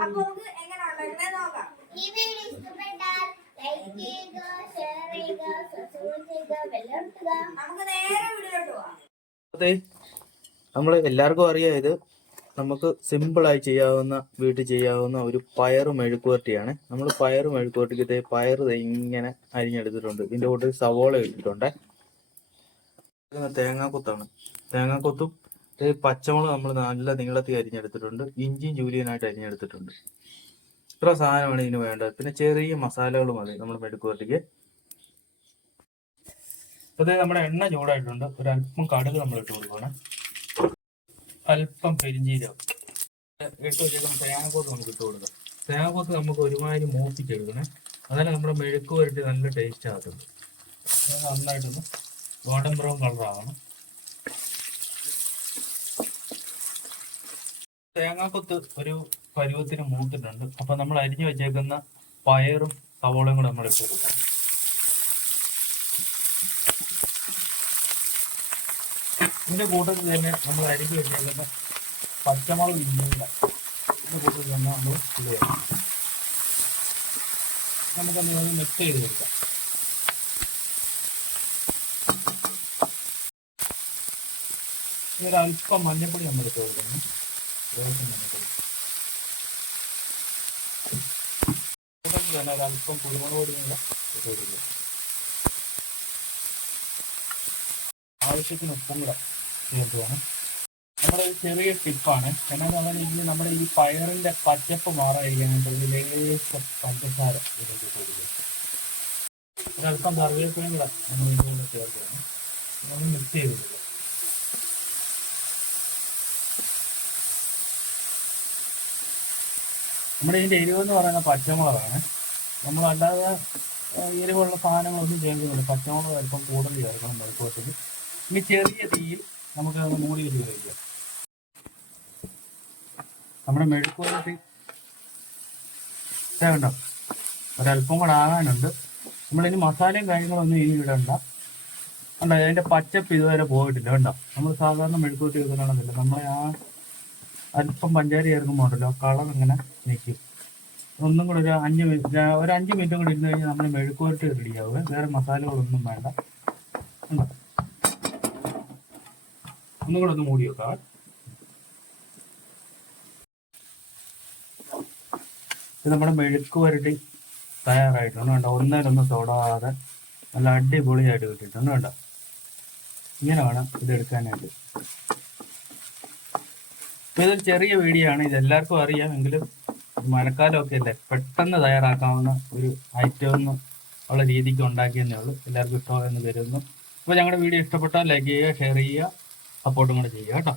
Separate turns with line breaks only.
നമുക്ക് എങ്ങനെ നോക്കാം?
ഈ വീഡിയോ ഇഷ്ടപ്പെട്ടാൽ ലൈക്ക് ചെയ്യുക ഷെയർ ചെയ്യുക
നമുക്ക് നേരെ
നമ്മൾ എല്ലാവർക്കും അറിയാം ഇത് നമുക്ക് സിമ്പിളായി ചെയ്യാവുന്ന വീട്ടിൽ ചെയ്യാവുന്ന ഒരു പയറ് മെഴുക്കുവരട്ടിയാണ്. നമ്മൾ പയറ് മെഴുക്കുവരട്ടിക്ക് ഇതേ പയറ് ഇങ്ങനെ അരിഞ്ഞെടുത്തിട്ടുണ്ട്. ഇതിന്റെ കൂട്ടത്തിൽ സവോള ഇട്ടിട്ടുണ്ട്. തേങ്ങാക്കൊത്താണ്. തേങ്ങാക്കൊത്തും പച്ചമുളക് നമ്മൾ നല്ല നീളത്തിൽ അരിഞ്ഞെടുത്തിട്ടുണ്ട്. ഇഞ്ചിയും ജൂലിയനായിട്ട് അരിഞ്ഞെടുത്തിട്ടുണ്ട്. ഇത്ര സാധനമാണ് ഇതിന് വേണ്ടത്. പിന്നെ ചെറിയ മസാലകൾ മതി നമ്മൾ മെഴുക്കുവരട്ടിക്ക് അതായത് നമ്മുടെ എണ്ണ ചൂടായിട്ടുണ്ട്. ഒരു അല്പം കടുക് നമ്മൾ ഇട്ട് കൊടുക്കണം. അല്പം പെരിഞ്ചീരകം. ഇട്ട് വെച്ചേക്കുന്ന തേങ്ങാക്കോത്ത് നമുക്ക് ഇട്ട് കൊടുക്കാം. തേങ്ങാക്കോത്ത് നമുക്ക് ഒരുമാതിരി മൂപ്പിച്ചെടുക്കണേ. അതല്ല നമ്മുടെ മെഴുക്ക് വരട്ടി നല്ല ടേസ്റ്റ് ആകത്തുള്ളൂ നന്നായിട്ടൊന്ന് ഗോൾഡൻ ബ്രൗൺ കളർ തേങ്ങാക്കൊത്ത് ഒരു പരുവത്തിന് മൂത്തിട്ടുണ്ട് അപ്പൊ നമ്മൾ അരിഞ്ഞു വെച്ചേക്കുന്ന പയറും സവോളയും കൂടെ നമ്മൾ ഇട്ട് കൊടുക്കണം. ഇതിന്റെ കൂട്ടത്തിൽ തന്നെ നമ്മൾ അരിഞ്ഞു വെച്ചേക്കുന്ന പച്ചമുളക് ഇല്ല ഇതിന്റെ കൂട്ടത്തിൽ തന്നെ നമ്മൾ ഇത് നമുക്ക് എന്തെങ്കിലും മിക്സ് ചെയ്ത് കൊടുക്കാം. അല്പം മഞ്ഞപ്പൊടി നമ്മൾ ഇട്ട് കൊടുക്കണം ലേശം കൂട്ടത്തിൽ തന്നെ ആവശ്യത്തിന് ഉപ്പും കൂടെ നമ്മുടെ ഒരു ചെറിയ ടിപ്പാണ് എന്നാന്ന് പറഞ്ഞാൽ നമ്മുടെ ഈ പയറിന്റെ പച്ചപ്പ് മാറാതിരിക്കാനായിട്ട് പഞ്ചസാര ഇതിലേക്ക് കൊടുക്കുക കൂടെ നമ്മൾ ഇതിലൂടെ ചേർത്ത് ഒന്ന് മിക്സ് നമ്മുടെ ഇതിന്റെ എരിവ് എന്ന് പറയുന്നത് പച്ചമുളകാണ്. നമ്മളല്ലാതെ എരിവുള്ള സാധനങ്ങളൊന്നും ചേർക്കുന്നില്ല. പച്ചമുളക് അല്പം കൂടുതൽ ചേർക്കണം വെളുപ്പത്തിൽ ഇനി ചെറിയ തീയിൽ നമുക്ക് മൂടി വെച്ച് കഴിക്കാം നമ്മുടെ മെഴുക്കോട്ടി കണ്ടോ? ഒരല്പം കൂടെ ആകാനുണ്ട്. നമ്മളിനി മസാലയും കാര്യങ്ങളൊന്നും ഇനി ഇടണ്ട. കണ്ടോ അതിന്റെ പച്ചപ്പ് ഇതുവരെ പോയിട്ടില്ല. കണ്ടോ? നമ്മൾ സാധാരണ മെഴുക്കോട്ടി വെക്കണമെന്നില്ല നമ്മളെ ആ അല്പം പഞ്ചാരി ചേർക്കുമ്പോൾ ഉണ്ടല്ലോ കളർ ഇങ്ങനെ നിൽക്കും ഒന്നും കൂടെ ഒരു അഞ്ച് മിനിറ്റ് ഒരു അഞ്ച് മിനിറ്റും കൂടി ഇരുന്ന് കഴിഞ്ഞാൽ നമ്മൾ മെഴുക്കോട്ട് റെഡിയാവുക വേറെ മസാലകളൊന്നും വേണ്ട. ഒന്നും കൂടെ ഒന്ന് മൂടി വെക്കാം. ഇത് നമ്മുടെ മെഴുക്ക് വരട്ടി തയ്യാറായിട്ടുണ്ട് കണ്ടോ? ഒന്നേലൊന്നും തൊടാതെ നല്ല അടിപൊളിയായിട്ട് കിട്ടിയിട്ടുണ്ട് കണ്ടോ? ഇങ്ങനെ വേണം ഇത് എടുക്കാനായിട്ട്. ഇപ്പൊ ഇതൊരു ചെറിയ വീഡിയോ ആണ്. ഇത് എല്ലാവർക്കും അറിയാം. എങ്കിലും മഴക്കാലമൊക്കെ അല്ലേ? പെട്ടെന്ന് തയ്യാറാക്കാവുന്ന ഒരു ഐറ്റം എന്ന് ഉള്ള രീതിക്ക് ഉണ്ടാക്കിയെന്നേ ഉള്ളൂ. എല്ലാവർക്കും ഇഷ്ടമായെന്ന് കരുതുന്നു. അപ്പോൾ ഞങ്ങളുടെ വീഡിയോ ഇഷ്ടപ്പെട്ടാൽ ലൈക്ക് ചെയ്യുക ഷെയർ ചെയ്യുക സപ്പോർട്ടും കൂടെ ചെയ്യുക കേട്ടോ.